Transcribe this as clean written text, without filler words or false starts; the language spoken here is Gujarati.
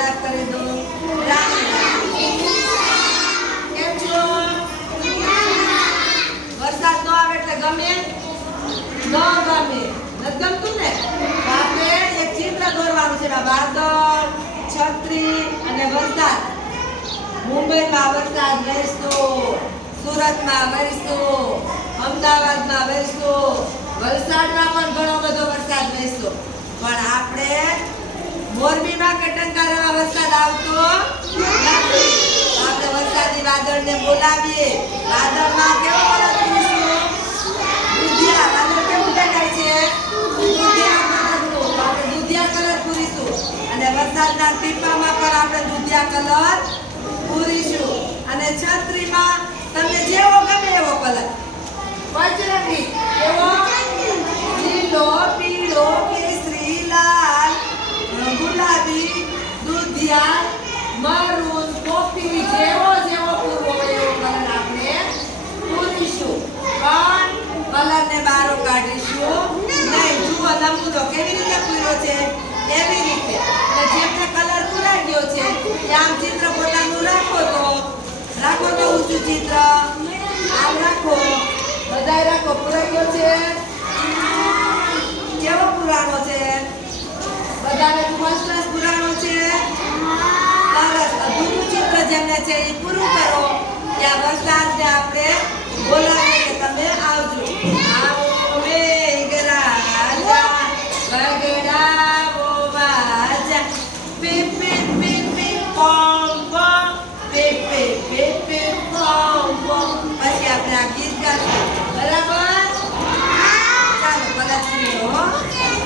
ગુલાબ કરી દો. કેમ છો? વરસાદ ન આવે એટલે ગમે? ન ગમે. નથી ગમતું ને? આપણે એક ચિત્ર દોરવાનું છે. વાદળ, છત્રી અને વરસાદ. મુંબઈમાં વરસાદ વરસતો, સુરતમાં વરસતો, અમદાવાદમાં વરસતો, વલસાડમાં પણ ઘણો બધો વરસાદ વરસતો. પણ આપણે મોરબીમાં કે ટંકારામાં વરસાદ આવતો નથી. આપણે વરસાદી વાદળને બોલાવીએ. વાદળમાં કેવો કલર પૂરીશું? દુધિયા. વાદળ કેવું દેખાય છે? દુધિયા કલરનું. આપણે દુધિયા કલર પૂરીશું. અને વરસાદના ટીપામાં પણ આપણે દુધિયા કલર પૂરીશું. અને છત્રીમાં તમને જેવો ગમે એવો કલર. પંચરંગી એવો લીલો, પીળો, કેસરી, લાલ, ગુલાબી, દુધિયા, મરૂન, કોફી જેવો પૂરવો એવો કલર આપણે પૂરીશું. પણ કલરને બારો કાઢીશું નહીં. જુઓ નમૂનો કેવી રીતે પૂર્યો છે એવી રીતે. અને જેમને કલર પૂરાઈ ગયો છે એ આમ ચિત્ર પોતાનું રાખો તો ઊંચું ચિત્ર આમ રાખો. બધાય રાખો. પૂરાઈ ગયો છે? કેવો પુરાણો છે? બધાને ફર્સ્ટ ક્લાસ પુરાણો છે? સરસ. અધૂરું ચિત્ર જેમને છે એ પૂરું કરો. ત્યાં વરસાદને આપણે